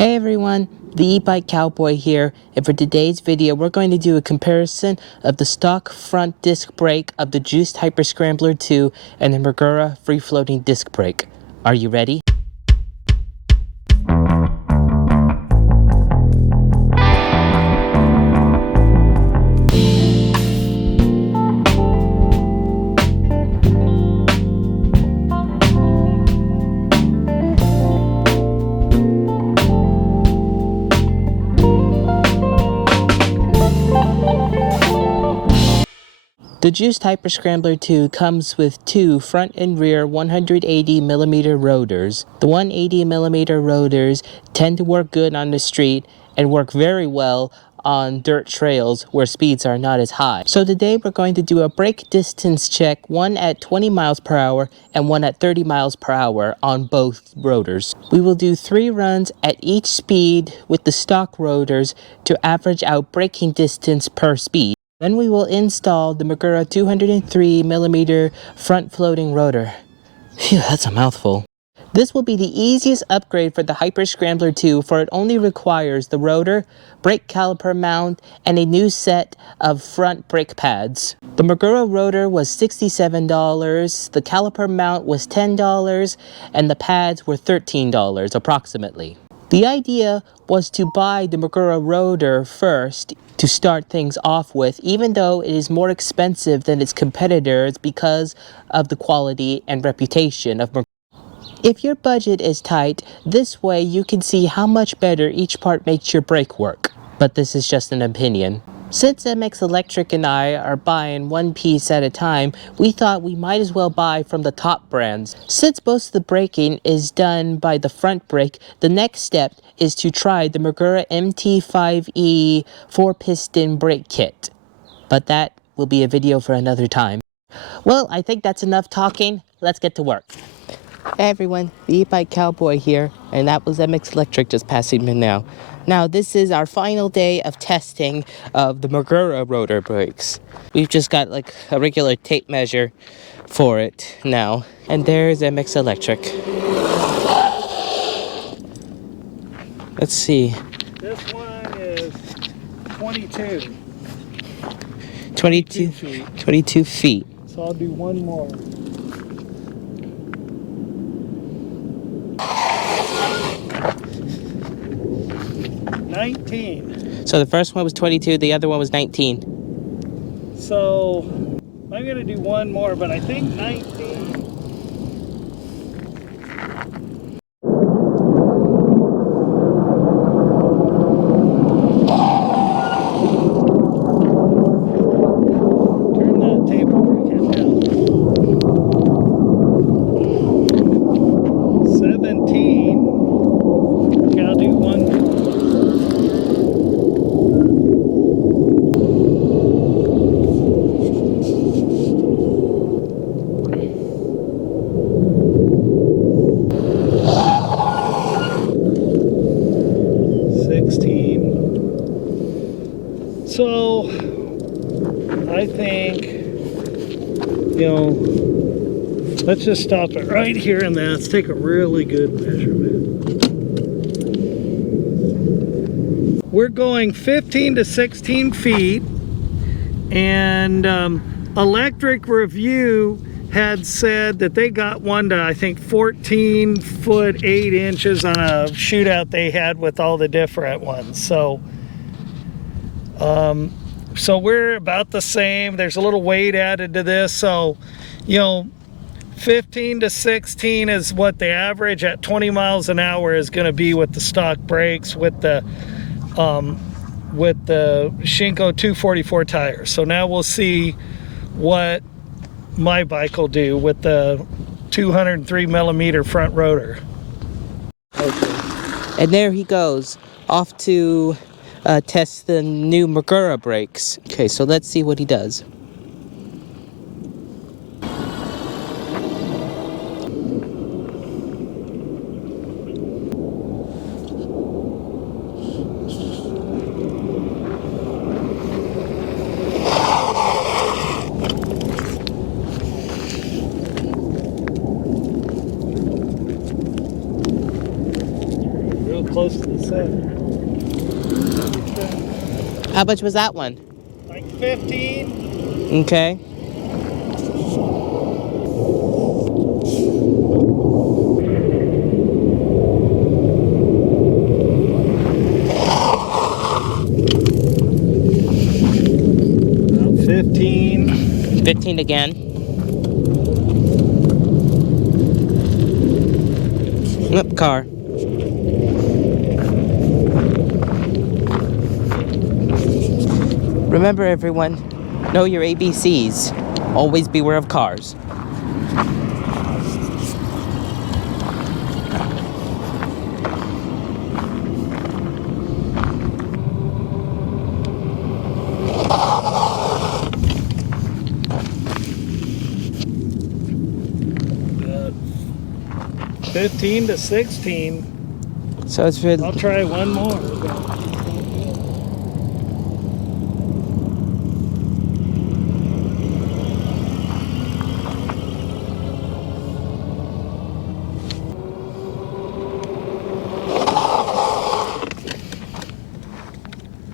Hey everyone, the e-bike Cowboy here, and for today's video we're going to do a comparison of the stock front disc brake of the Juiced Hyperscrambler 2 and the Magura free-floating disc brake. Are you ready? The Juiced Hyperscrambler 2 comes with two front and rear 180mm rotors. The 180mm rotors tend to work good on the street and work very well on dirt trails where speeds are not as high. So today we're going to do a brake distance check, one at 20 miles per hour and one at 30 miles per hour on both rotors. We will do 3 runs at each speed with the stock rotors to average out braking distance per speed. Then we will install the Magura 203mm front floating rotor. Phew, that's a mouthful. This will be the easiest upgrade for the Hyperscrambler 2, for it only requires the rotor, brake caliper mount, and a new set of front brake pads. The Magura rotor was $67, the caliper mount was $10, and the pads were $13 approximately. The idea was to buy the Magura rotor first to start things off with, even though it is more expensive than its competitors because of the quality and reputation of Magura. If your budget is tight, this way you can see how much better each part makes your brake work. But this is just an opinion. Since MX Electric and I are buying one piece at a time, we thought we might as well buy from the top brands. Since most of the braking is done by the front brake, the next step is to try the Magura MT5E 4-piston brake kit. But that will be a video for another time. Well, I think that's enough talking. Let's get to work. Hey everyone, the e-bike Cowboy here, and that was MX Electric just passing me now. Now this is our final day of testing of the Magura rotor brakes. We've just got like a regular tape measure for it now. And there's MX Electric. Let's see. This one is 22. 22 feet. 22 feet. So I'll do one more. So the first one was 22, the other one was 19. So I'm gonna do one more, but I think 19. Turn that table brake down. 17. Okay, I'll do one more. So I think, let's just stop it right here and then let's take a really good measurement. We're going 15 to 16 feet, and Electric Review had said that they got one to, I think, 14 foot 8 inches on a shootout they had with all the different ones. So we're about the same. There's a little weight added to this, so 15 to 16 is what the average at 20 miles an hour is going to be with the stock brakes with the Shinko 244 tires. So now we'll see what my bike will do with the 203mm front rotor. Okay. And there he goes, off to test the new Magura brakes. Okay, so let's see what he does. close to the center. How much was that one? Like 15. Okay. About 15. 15 again. Nope, car. Remember, everyone, know your ABCs. Always beware of cars. About 15 to 16. So it's for... I'll try one more.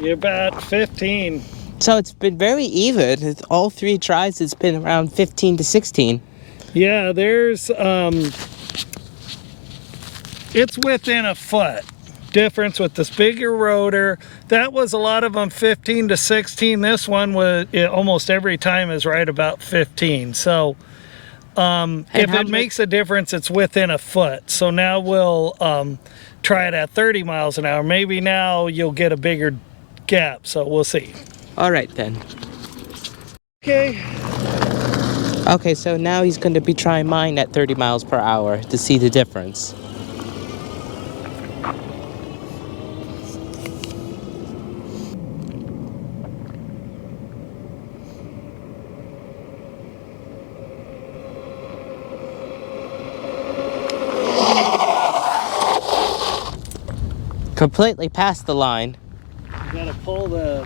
You're about 15. So it's been very even. It's all three tries, it's been around 15 to 16. Yeah, there's it's within a foot difference with this bigger rotor. That was a lot of them 15 to 16. This one was almost every time is right about 15. So if it makes a difference, it's within a foot. So now we'll try it at 30 miles an hour. Maybe now you'll get a bigger gap. So we'll see. All right, then. Okay. Okay, so now he's going to be trying mine at 30 miles per hour to see the difference. Completely past the line. You gotta pull the...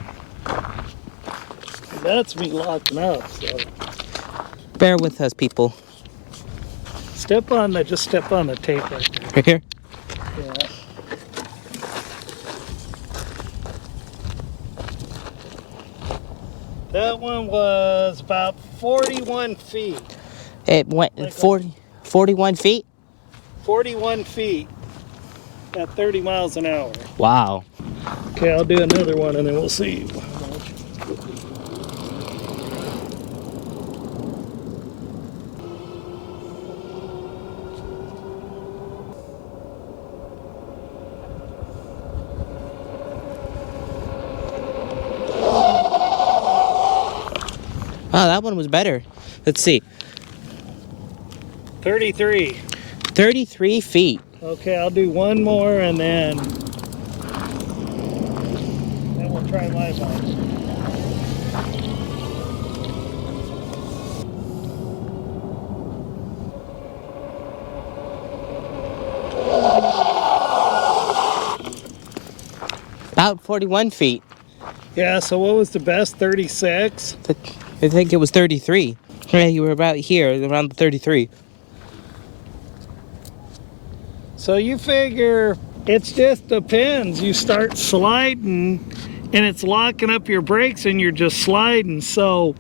That's me locking up, so... Bear with us, people. Just step on the tape right there. Right here? Yeah. That one was about 41 feet. It went Like 41 feet? 41 feet at 30 miles an hour. Wow. Okay, I'll do another one and then we'll see. Oh, that one was better. Let's see. 33. 33 feet. Okay, I'll do one more and then we'll try live on. About 41 feet. Yeah, so what was the best? 36? I think it was 33. Yeah, you were about here, around the 33. So you figure it just depends. You start sliding and it's locking up your brakes and you're just sliding. So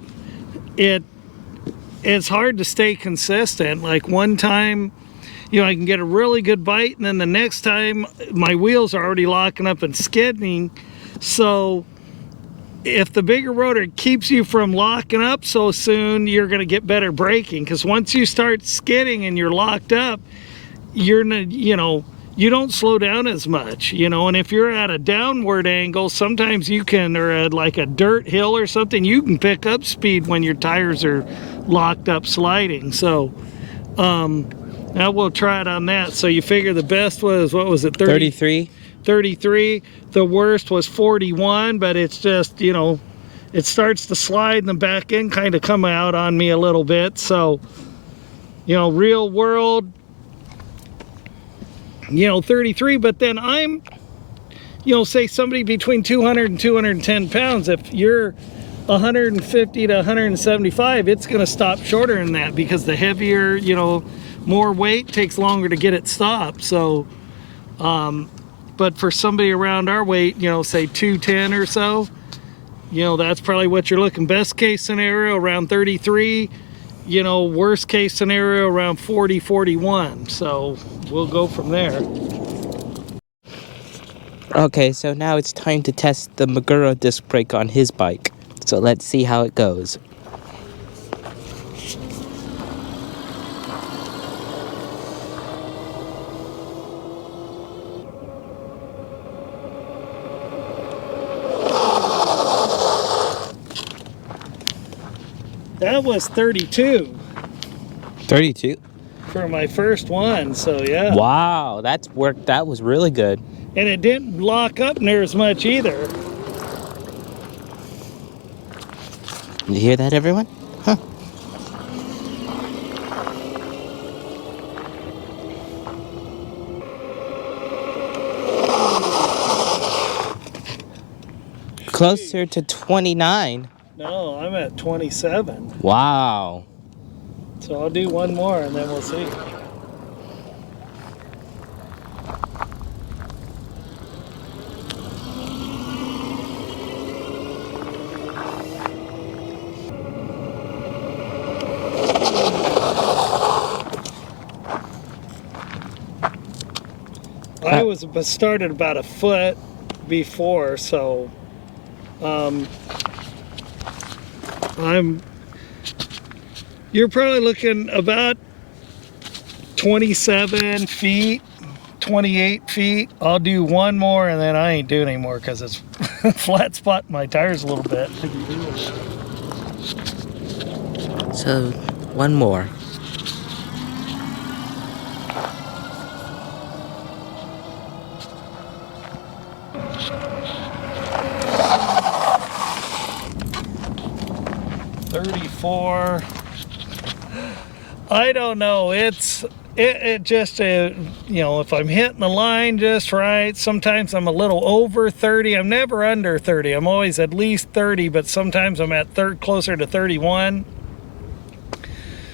it's hard to stay consistent. Like one time, I can get a really good bite and then the next time my wheels are already locking up and skidding. So if the bigger rotor keeps you from locking up so soon, you're going to get better braking, because once you start skidding and you're locked up, you don't slow down as much, and if you're at a downward angle, sometimes you can, or at like a dirt hill or something, you can pick up speed when your tires are locked up sliding. So now we'll try it on that. So you figure the best was, what was it, 33? 33. The worst was 41, but it's just, it starts to slide and the back end kind of come out on me a little bit. So, real world, 33, but then I'm, say somebody between 200 and 210 pounds. If you're 150 to 175, it's going to stop shorter than that, because the heavier, more weight takes longer to get it stopped. So, But for somebody around our weight, you know, say 210 or so, you know, that's probably what you're looking. Best case scenario around 33, you know, worst case scenario around 40, 41. So we'll go from there. Okay, so now it's time to test the Magura disc brake on his bike. So let's see how it goes. That was 32 32. for my first one, so yeah. Wow, that's worked. That was really good. And it didn't lock up near as much either. You hear that, everyone? Huh. Closer to 29. No, I'm at 27. Wow. So I'll do one more and then we'll see. I was started about a foot before, so you're probably looking about 27 feet, 28 feet. I'll do one more and then I ain't doing anymore because it's flat spot my tires a little bit. So, one more. I don't know. It just you know, if I'm hitting the line just right, sometimes I'm a little over 30. I'm never under 30. I'm always at least 30, but sometimes I'm at closer to 31.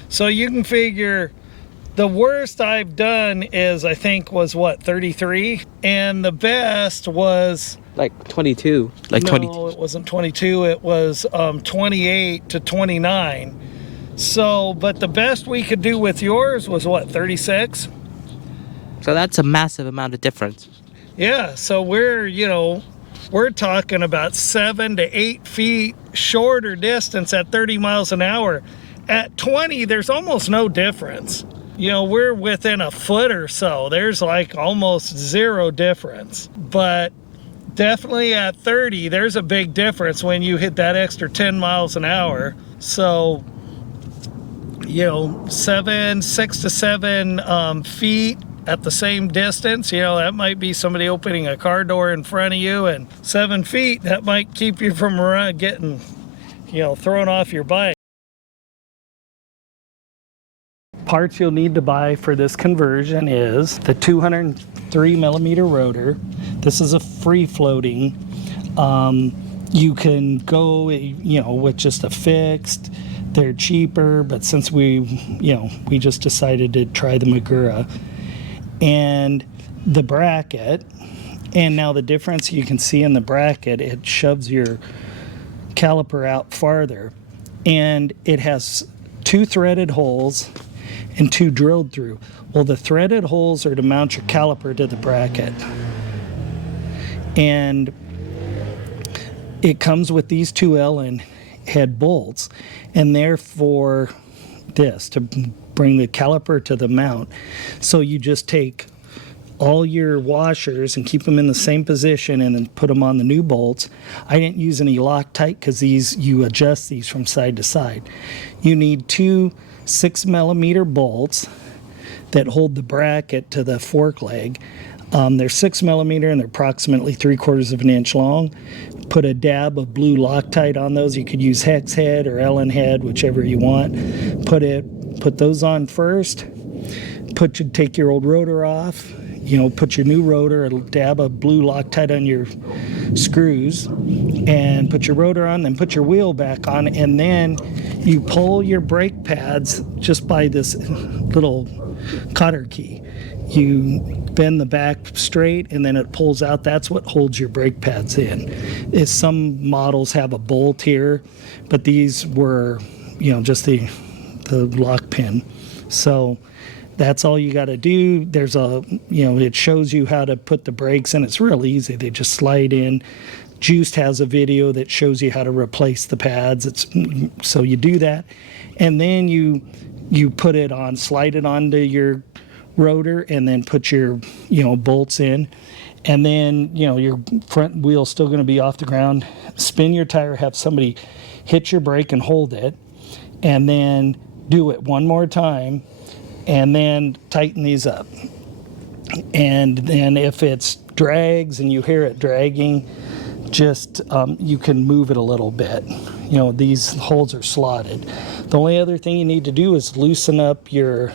So you can figure the worst I've done is, I think, was what, 33, and the best was Like 22. Like no, 22. it wasn't 22. It was 28 to 29. So, but the best we could do with yours was what, 36? So that's a massive amount of difference. Yeah, so we're talking about 7 to 8 feet shorter distance at 30 miles an hour. At 20, there's almost no difference. You know, we're within a foot or so. There's like almost zero difference. But definitely at 30, there's a big difference when you hit that extra 10 miles an hour. So, you know, 6 to 7 feet at the same distance, you know, that might be somebody opening a car door in front of you, and 7 feet, that might keep you from getting, you know, thrown off your bike. Parts you'll need to buy for this conversion is the 203 millimeter rotor. This is a free floating. You can go, you know, with just a fixed. They're cheaper, but since we just decided to try the Magura. And the bracket, and now the difference you can see in the bracket, it shoves your caliper out farther, and it has 2 threaded holes and 2 drilled through. Well, the threaded holes are to mount your caliper to the bracket, and it comes with these 2 Allen head bolts, and they're for this, to bring the caliper to the mount. So you just take all your washers and keep them in the same position and then put them on the new bolts. I didn't use any Loctite because you adjust these from side to side. You need 2 6 millimeter bolts that hold the bracket to the fork leg. They're 6 millimeter and they're approximately 3/4 of an inch long. Put a dab of blue Loctite on those. You could use hex head or Allen head, whichever you want. Put those on first. Take your old rotor off. You know, put your new rotor, a dab of blue Loctite on your screws, and put your rotor on, then put your wheel back on, and then you pull your brake pads just by this little cotter key. you bend the back straight and then it pulls out. That's what holds your brake pads in. Some models have a bolt here, but these were, just the lock pin. So that's all you got to do. There's it shows you how to put the brakes in. It's real easy. They just slide in. Juiced has a video that shows you how to replace the pads. So you do that, and then you put it on, slide it onto your rotor, and then put your bolts in, and then your front wheel's still going to be off the ground. Spin your tire, have somebody hit your brake and hold it, and then do it one more time, and then tighten these up. And then if it drags and you hear it dragging, just you can move it a little bit. These holes are slotted. The only other thing you need to do is loosen up your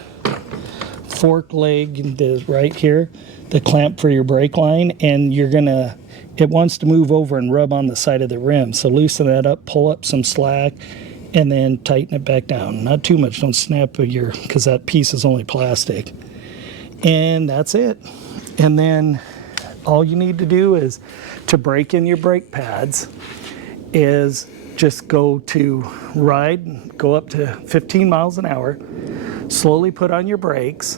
fork leg right here, the clamp for your brake line, and it wants to move over and rub on the side of the rim. So loosen that up, pull up some slack, and then tighten it back down. Not too much, don't snap because that piece is only plastic. And that's it. And then all you need to do is to break in your brake pads is just go up to 15 miles an hour, slowly put on your brakes,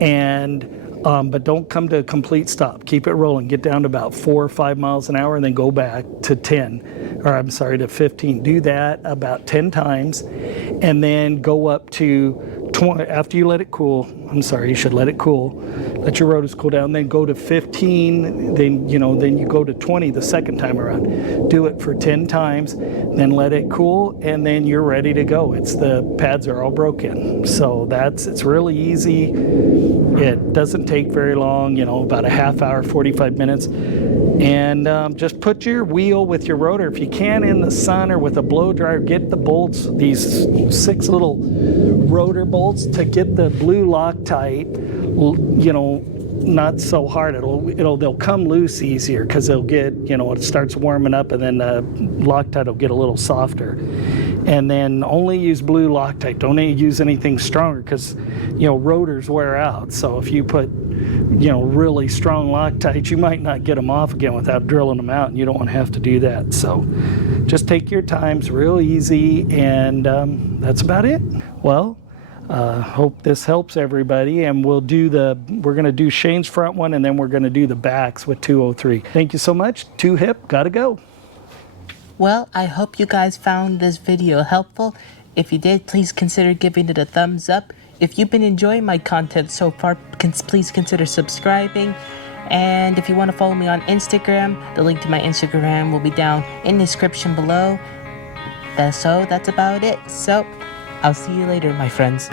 and but don't come to a complete stop. Keep it rolling. Get down to about 4 or 5 miles an hour and then go back to 15. Do that about 10 times, and then go up to 20 after you let it cool. You should let it cool. Let your rotors cool down, then go to 15, then you go to 20 the second time around. Do it for 10 times, then let it cool, and then you're ready to go. The pads are all broken. So it's really easy. It doesn't take very long, about a half hour, 45 minutes. And just put your wheel with your rotor, if you can, in the sun or with a blow dryer. Get the bolts, these 6 little rotor bolts, to get the blue Loctite, not so hard. They'll come loose easier because they'll get, it starts warming up, and then the Loctite will get a little softer. And then only use blue Loctite. Don't use anything stronger because, rotors wear out. So if you put, really strong Loctite, you might not get them off again without drilling them out, and you don't want to have to do that. So just take your time. It's real easy, and that's about it. Well, hope this helps everybody, and we're going to do Shane's front one, and then we're going to do the backs with 203. Thank you so much. Too hip, gotta go. Well, I hope you guys found this video helpful. If you did, please consider giving it a thumbs up. If you've been enjoying my content so far, please consider subscribing. And if you want to follow me on Instagram, the link to my Instagram will be down in the description below. So that's about it. So I'll see you later, my friends.